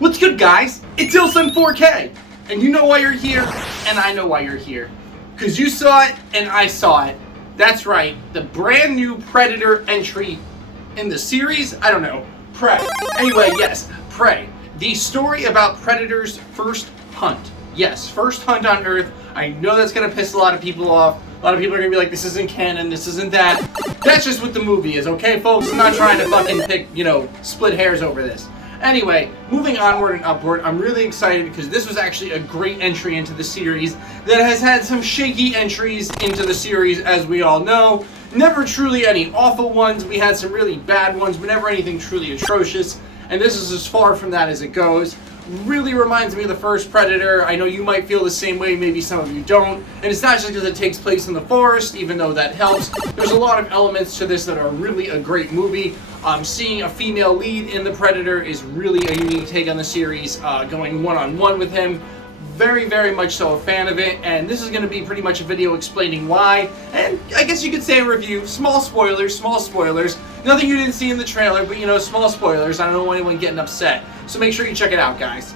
What's good, guys? It's Ilson 4K, and you know why you're here, and I know why you're here. Because you saw it, and I saw it. That's right, the brand new Predator entry in the series, I don't know, Prey. Anyway, yes, Prey. The story about Predator's first hunt. Yes, first hunt on Earth. I know that's going to piss a lot of people off. A lot of people are going to be like, this isn't canon, this isn't that. That's just what the movie is, okay, folks? I'm not trying to fucking pick, split hairs over this. Anyway, moving onward and upward, I'm really excited because this was actually a great entry into the series that has had some shaky entries into the series, as we all know. Never truly any awful ones. We had some really bad ones, but never anything truly atrocious. And this is as far from that as it goes. Really reminds me of the first Predator. I know you might feel the same way, maybe some of you don't. And it's not just because it takes place in the forest, even though that helps. There's a lot of elements to this that are really a great movie. Seeing a female lead in the Predator is really a unique take on the series, going one-on-one with him. Very, very much so a fan of it, and this is going to be pretty much a video explaining why, and I guess you could say a review. Small spoilers. Nothing you didn't see in the trailer, but small spoilers. I don't want anyone getting upset. So make sure you check it out, guys.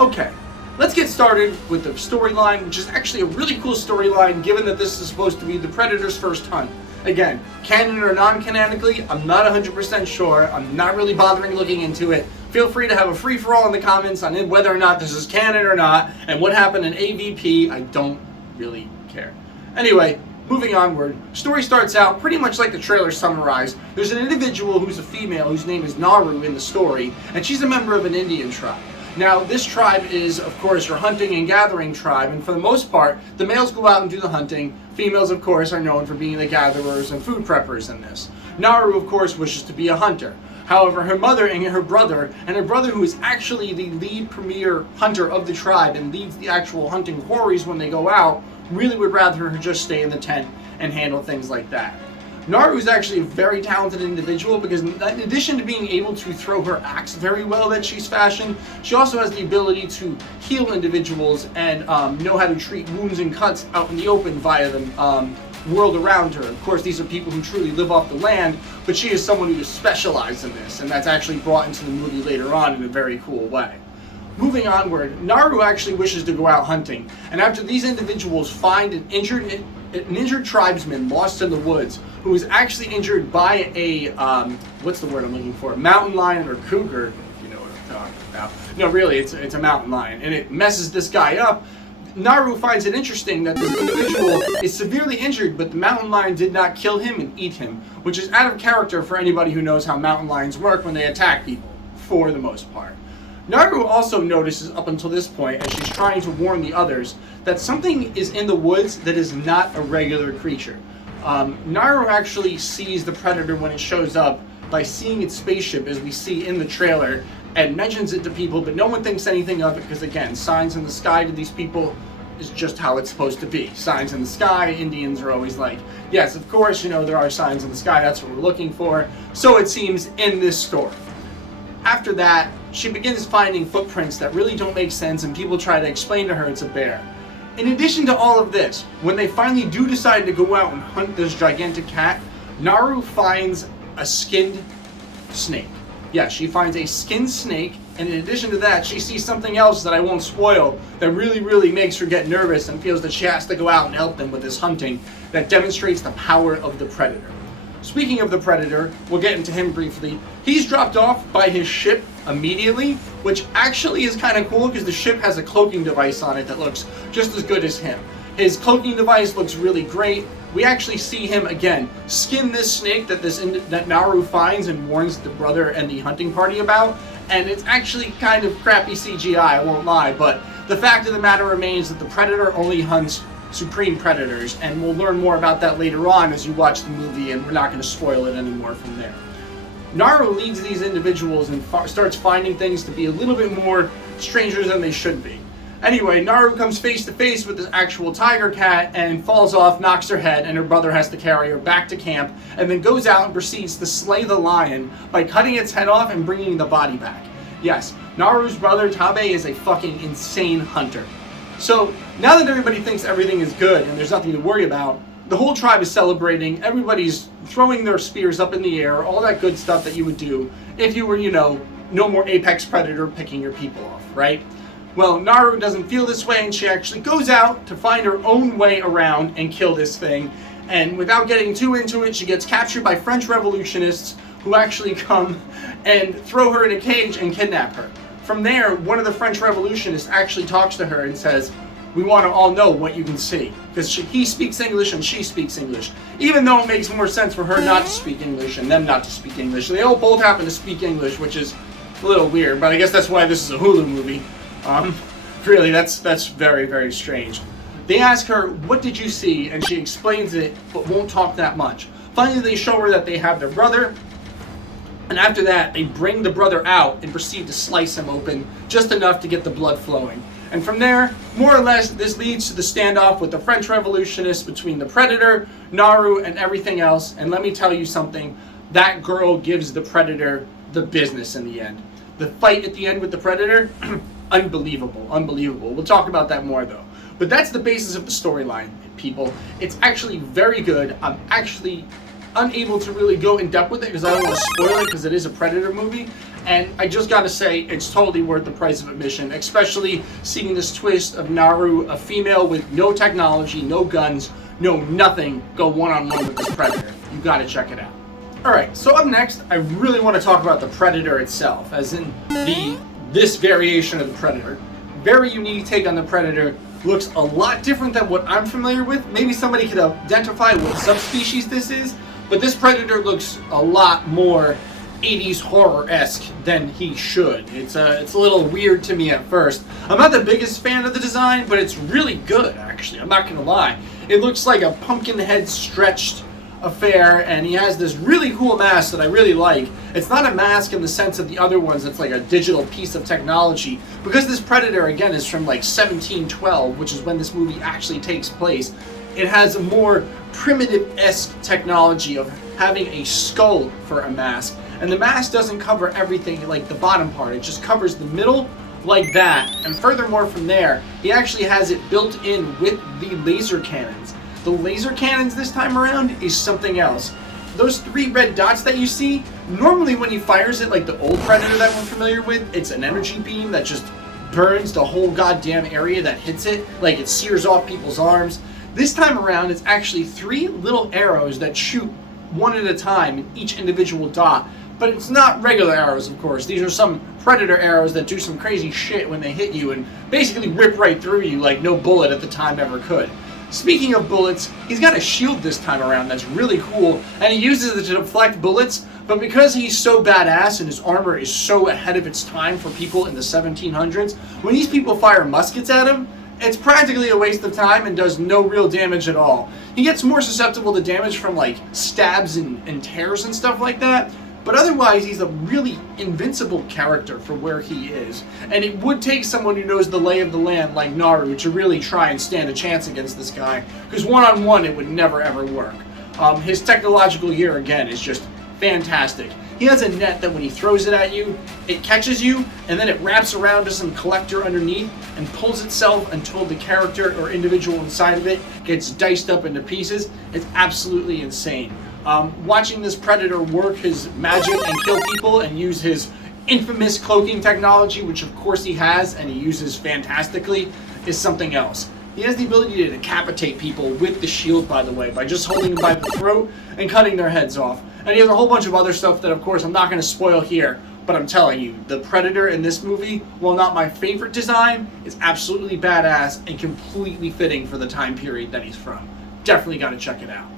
Okay, let's get started with the storyline, which is actually a really cool storyline, given that this is supposed to be the Predator's first hunt. Again, canon or non-canonically, I'm not 100% sure. I'm not really bothering looking into it. Feel free to have a free-for-all in the comments on whether or not this is canon or not, and what happened in AVP, I don't really care. Anyway, moving onward, story starts out pretty much like the trailer summarized. There's an individual who's a female whose name is Naru in the story, and she's a member of an Indian tribe. Now, this tribe is, of course, your hunting and gathering tribe, and for the most part, the males go out and do the hunting. Females, of course, are known for being the gatherers and food preppers in this. Naru, of course, wishes to be a hunter. However, her mother and her brother, who is actually the lead premier hunter of the tribe and leads the actual hunting quarries when they go out, really would rather her just stay in the tent and handle things like that. Naru is actually a very talented individual because in addition to being able to throw her axe very well that she's fashioned, she also has the ability to heal individuals and know how to treat wounds and cuts out in the open via the world around her. Of course, these are people who truly live off the land, but she is someone who is specialized in this, and that's actually brought into the movie later on in a very cool way. Moving onward, Naru actually wishes to go out hunting, and after these individuals find an injured tribesman lost in the woods who is actually injured by a, what's the word I'm looking for? Mountain lion or cougar, if you know what I'm talking about. No, really, it's a mountain lion, and it messes this guy up. Naru finds it interesting that this individual is severely injured, but the mountain lion did not kill him and eat him, which is out of character for anybody who knows how mountain lions work when they attack people, for the most part. Naru also notices up until this point, as she's trying to warn the others, that something is in the woods that is not a regular creature. Naru actually sees the Predator when it shows up by seeing its spaceship, as we see in the trailer, and mentions it to people, but no one thinks anything of it because, again, signs in the sky to these people is just how it's supposed to be. Signs in the sky, Indians are always like, yes, of course, there are signs in the sky, that's what we're looking for. So it seems in this story. After that, she begins finding footprints that really don't make sense, and people try to explain to her it's a bear. In addition to all of this, when they finally do decide to go out and hunt this gigantic cat, Naru finds a skinned snake. Yeah, she finds a skinned snake, and in addition to that, she sees something else that I won't spoil that really, really makes her get nervous and feels that she has to go out and help them with this hunting that demonstrates the power of the Predator. Speaking of the Predator, we'll get into him briefly. He's dropped off by his ship immediately, which actually is kind of cool because the ship has a cloaking device on it that looks just as good as him. His cloaking device looks really great. We actually see him, again, skin this snake that Naru finds and warns the brother and the hunting party about, and it's actually kind of crappy CGI, I won't lie, but the fact of the matter remains that the Predator only hunts supreme predators, and we'll learn more about that later on as you watch the movie, and we're not going to spoil it anymore from there. Naru leads these individuals and starts finding things to be a little bit more strangers than they should be. Anyway, Naru comes face to face with this actual tiger cat and falls off, knocks her head, and her brother has to carry her back to camp, and then goes out and proceeds to slay the lion by cutting its head off and bringing the body back. Yes, Naru's brother Tabe is a fucking insane hunter. So, now that everybody thinks everything is good and there's nothing to worry about, the whole tribe is celebrating, everybody's throwing their spears up in the air, all that good stuff that you would do if you were, no more apex predator picking your people off, right? Well, Naru doesn't feel this way, and she actually goes out to find her own way around and kill this thing. And without getting too into it, she gets captured by French revolutionists who actually come and throw her in a cage and kidnap her. From there, one of the French revolutionists actually talks to her and says, "We want to all know what you can see." Because he speaks English and she speaks English. Even though it makes more sense for her not to speak English and them not to speak English. They all both happen to speak English, which is a little weird, but I guess that's why this is a Hulu movie. Really, that's very, very strange. They ask her, "What did you see?" And she explains it, but won't talk that much. Finally, they show her that they have their brother. And after that, they bring the brother out and proceed to slice him open, just enough to get the blood flowing. And from there, more or less, this leads to the standoff with the French revolutionists between the Predator, Naru, and everything else. And let me tell you something, that girl gives the Predator the business in the end. The fight at the end with the Predator, unbelievable, unbelievable. We'll talk about that more though. But that's the basis of the storyline, people. It's actually very good. I'm actually unable to really go in depth with it because I don't want to spoil it because it is a Predator movie. And I just gotta say, it's totally worth the price of admission, especially seeing this twist of Naru, a female with no technology, no guns, no nothing, go one-on-one with this Predator. You gotta check it out. Alright, so up next, I really want to talk about the Predator itself, as in this variation of the Predator. Very unique take on the Predator. Looks a lot different than what I'm familiar with. Maybe somebody could identify what subspecies this is, but this Predator looks a lot more 80s horror-esque than he should. It's a little weird to me at first. I'm not the biggest fan of the design, but it's really good, actually. I'm not gonna lie. It looks like a pumpkin head stretched affair, and he has this really cool mask that I really like. It's not a mask in the sense of the other ones, it's like a digital piece of technology. Because this Predator, again, is from like 1712, which is when this movie actually takes place, it has a more primitive-esque technology of having a skull for a mask. And the mask doesn't cover everything like the bottom part, it just covers the middle like that. And furthermore from there, he actually has it built in with the laser cannons. The laser cannons this time around is something else. Those 3 red dots that you see, normally when he fires it like the old Predator that we're familiar with, it's an energy beam that just burns the whole goddamn area that hits it, like it sears off people's arms. This time around, it's actually 3 little arrows that shoot one at a time in each individual dot. But it's not regular arrows, of course. These are some Predator arrows that do some crazy shit when they hit you and basically rip right through you like no bullet at the time ever could. Speaking of bullets, he's got a shield this time around that's really cool, and he uses it to deflect bullets, but because he's so badass and his armor is so ahead of its time for people in the 1700s, when these people fire muskets at him, it's practically a waste of time and does no real damage at all. He gets more susceptible to damage from like stabs and tears and stuff like that, but otherwise he's a really invincible character for where he is. And it would take someone who knows the lay of the land like Naru to really try and stand a chance against this guy, because one-on-one it would never ever work. His technological gear again is just fantastic. He has a net that when he throws it at you, it catches you, and then it wraps around to some collector underneath and pulls itself until the character or individual inside of it gets diced up into pieces. It's absolutely insane. Watching this Predator work his magic and kill people and use his infamous cloaking technology, which of course he has and he uses fantastically, is something else. He has the ability to decapitate people with the shield, by the way, by just holding them by the throat and cutting their heads off. And he has a whole bunch of other stuff that, of course, I'm not going to spoil here, but I'm telling you, the Predator in this movie, while not my favorite design, is absolutely badass and completely fitting for the time period that he's from. Definitely got to check it out.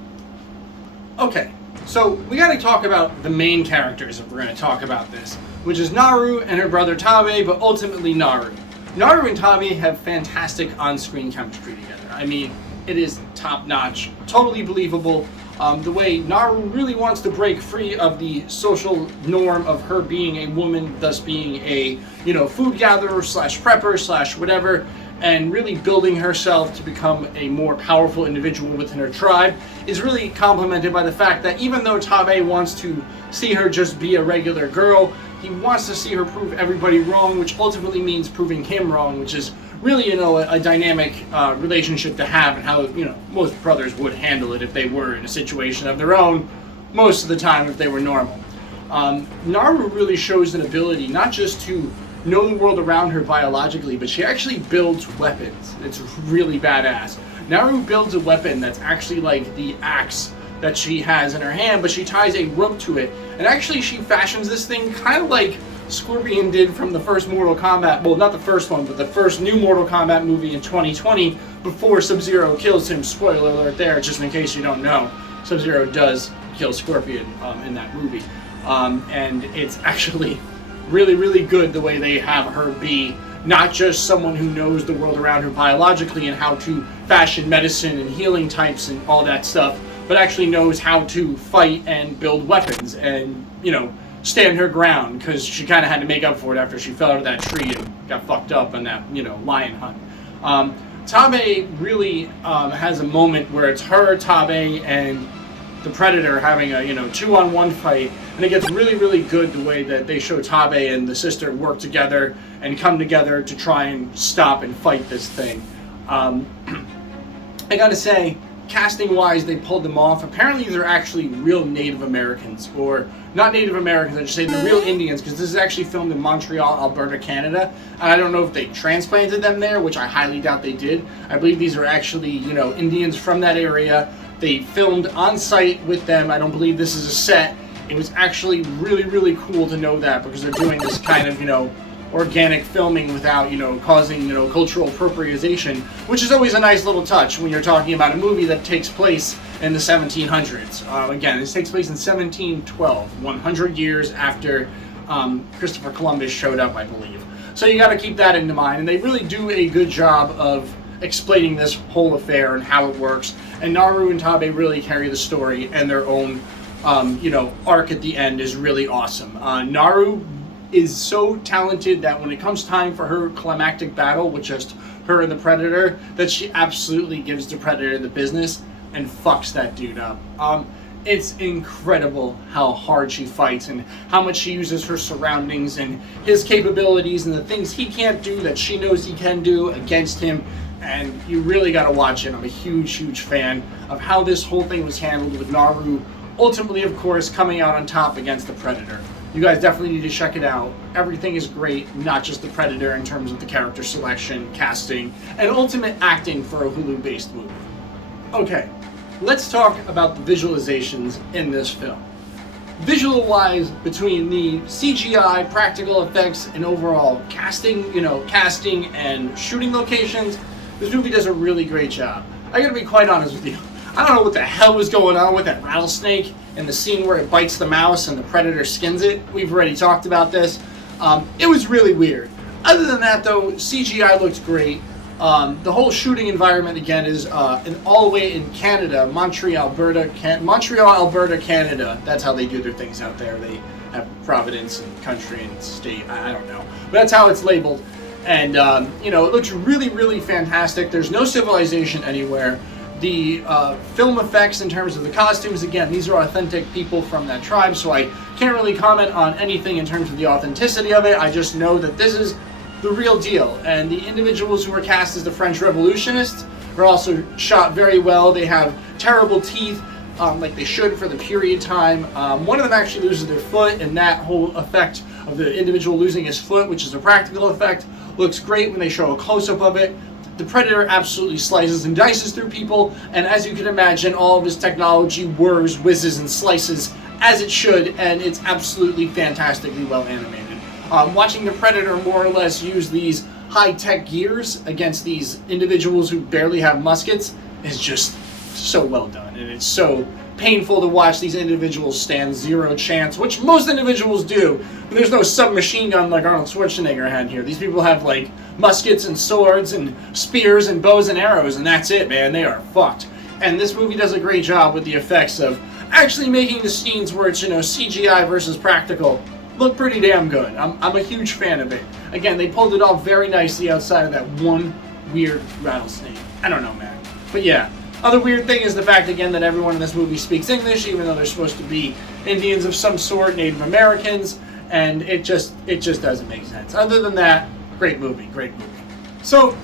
Okay, so we got to talk about the main characters if we're going to talk about this, which is Naru and her brother Tabe, but ultimately Naru. Naru and Tabe have fantastic on-screen chemistry together. I mean, it is top-notch, totally believable. The way Naru really wants to break free of the social norm of her being a woman, thus being a, food gatherer slash prepper slash whatever, and really building herself to become a more powerful individual within her tribe, is really complemented by the fact that even though Tabe wants to see her just be a regular girl, he wants to see her prove everybody wrong, which ultimately means proving him wrong, which is really, a dynamic relationship to have, and how, most brothers would handle it if they were in a situation of their own, most of the time if they were normal. Naru really shows an ability not just to know the world around her biologically, but she actually builds weapons. It's really badass. Naru builds a weapon that's actually like the axe that she has in her hand, but she ties a rope to it. And actually she fashions this thing kind of like Scorpion did from the first Mortal Kombat, well, not the first one, but the first new Mortal Kombat movie in 2020 before Sub-Zero kills him. Spoiler alert there, just in case you don't know. Sub-Zero does kill Scorpion in that movie. And it's actually really, really good the way they have her be not just someone who knows the world around her biologically and how to fashion medicine and healing types and all that stuff, but actually knows how to fight and build weapons and, you know, stand her ground, because she kind of had to make up for it after she fell out of that tree and got fucked up in that, you know, lion hunt. Tabe really has a moment where it's her, Tabe, and the Predator having a, you know, 2-on-1 fight, and it gets really, really good the way that they show Tabe and the sister work together and come together to try and stop and fight this thing. I gotta say, casting-wise, they pulled them off. Apparently, they're actually real Native Americans, or not Native Americans, I should say, they're real Indians, because this is actually filmed in Montreal, Alberta, Canada. And I don't know if they transplanted them there, which I highly doubt they did. I believe these are actually, you know, Indians from that area. They filmed on site with them. I don't believe this is a set. It was actually really, really cool to know that, because they're doing this kind of, you know, organic filming without, you know, causing, you know, cultural appropriation, which is always a nice little touch when you're talking about a movie that takes place in the 1700s. Again, this takes place in 1712, 100 years after Christopher Columbus showed up, I believe. So you got to keep that in mind, and they really do a good job of explaining this whole affair and how it works. And Naru and Tabe really carry the story, and their own, you know, arc at the end is really awesome. Naru is so talented that when it comes time for her climactic battle with just her and the Predator, that she absolutely gives the Predator the business and fucks that dude up. It's incredible how hard she fights and how much she uses her surroundings and his capabilities and the things he can't do that she knows he can do against him. And you really gotta watch it. I'm a huge, huge fan of how this whole thing was handled, with Naru ultimately, of course, coming out on top against the Predator. You guys definitely need to check it out. Everything is great, not just the Predator in terms of the character selection, casting, and ultimate acting for a Hulu-based movie. Okay, let's talk about the visualizations in this film. Visual-wise, between the CGI, practical effects, and overall casting, you know, casting and shooting locations, this movie does a really great job. I gotta be quite honest with you. I don't know what the hell was going on with that rattlesnake in the scene where it bites the mouse and the Predator skins it. We've already talked about this. It was really weird. Other than that, though, CGI looked great. The whole shooting environment, again, is all the way in Canada, Montreal, Alberta, Canada. That's how they do their things out there. They have province and country and state. I don't know. But that's how it's labeled. And, you know, it looks really, really fantastic. There's no civilization anywhere. The film effects in terms of the costumes, again, these are authentic people from that tribe, so I can't really comment on anything in terms of the authenticity of it. I just know that this is the real deal. And the individuals who were cast as the French revolutionists are also shot very well. They have terrible teeth, like they should for the period time. One of them actually loses their foot, and that whole effect of the individual losing his foot, which is a practical effect, looks great when they show a close-up of it. The Predator absolutely slices and dices through people, and as you can imagine, all of his technology whirs, whizzes, and slices as it should, and it's absolutely fantastically well animated. Watching the Predator more or less use these high-tech gears against these individuals who barely have muskets is just so well done, and it's so painful to watch these individuals stand zero chance, which most individuals do, but there's no submachine gun like Arnold Schwarzenegger had here. These people have, like, muskets and swords and spears and bows and arrows, and that's it, man. They are fucked. And this movie does a great job with the effects of actually making the scenes where it's, you know, CGI versus practical look pretty damn good. I'm a huge fan of it. Again, they pulled it off very nicely outside of that one weird rattlesnake. I don't know, man. But yeah. Other weird thing is the fact, again, that everyone in this movie speaks English, even though they're supposed to be Indians of some sort, Native Americans, and it just doesn't make sense. Other than that, great movie, great movie. So,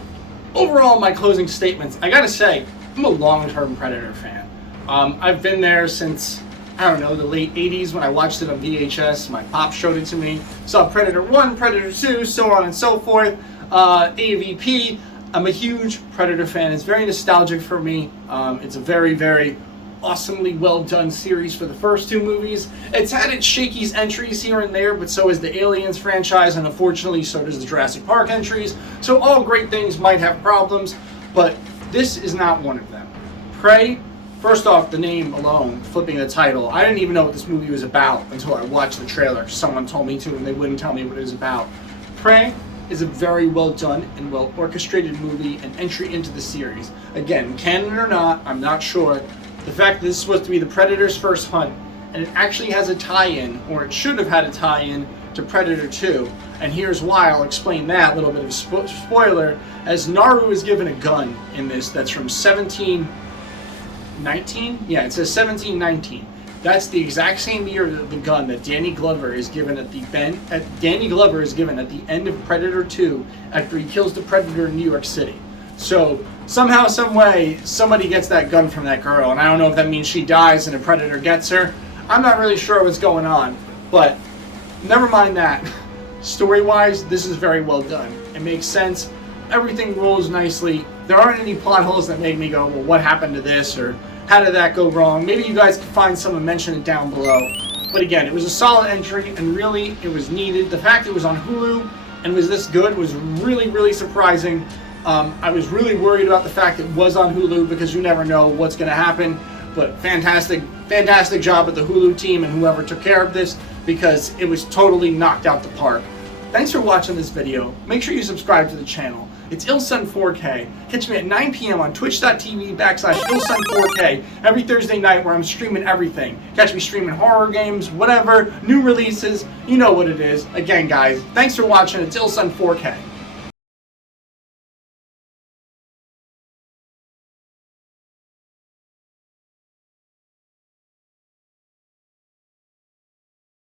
overall, my closing statements, I gotta say, I'm a long-term Predator fan. I've been there since I don't know, the late 80s when I watched it on VHS. My pop showed it to me. Saw Predator 1, Predator 2, so on and so forth. AVP. I'm a huge Predator fan. It's very nostalgic for me. It's a very, very awesomely well done series for the first two movies. It's had its shaky entries here and there, but so is the Aliens franchise, and unfortunately so does the Jurassic Park entries. So all great things might have problems, but this is not one of them. Prey, first off, the name alone, flipping the title, I didn't even know what this movie was about until I watched the trailer. Someone told me to, and they wouldn't tell me what it was about. Prey is a very well done and well orchestrated movie and entry into the series. Again, canon or not, I'm not sure. The fact that this is supposed to be the Predator's first hunt, and it actually has a tie-in, or it should have had a tie-in, to Predator 2. And here's why. I'll explain that, a little bit of a spoiler, as Naru is given a gun in this that's from 1719? Yeah, it says 1719. That's the exact same year that the gun that Danny Glover is given at the end of Predator 2 after he kills the Predator in New York City. So somehow, some way, somebody gets that gun from that girl, and I don't know if that means she dies and a Predator gets her. I'm not really sure what's going on, but never mind that. Story-wise, this is very well done. It makes sense. Everything rolls nicely. There aren't any plot holes that make me go, well, what happened to this, or how did that go wrong? Maybe you guys can find some and mention it down below. But again, it was a solid entry, and really, it was needed. The fact it was on Hulu and was this good was really, really surprising. I was really worried about the fact it was on Hulu because you never know what's going to happen. But fantastic job at the Hulu team and whoever took care of this, because it was totally knocked out the park. Thanks for watching this video. Make sure you subscribe to the channel. It's IllSun4K. Catch me at 9 p.m. on twitch.tv/IllSun4K every Thursday night, where I'm streaming everything. Catch me streaming horror games, whatever, new releases, you know what it is. Again, guys, thanks for watching. It's IllSun4K.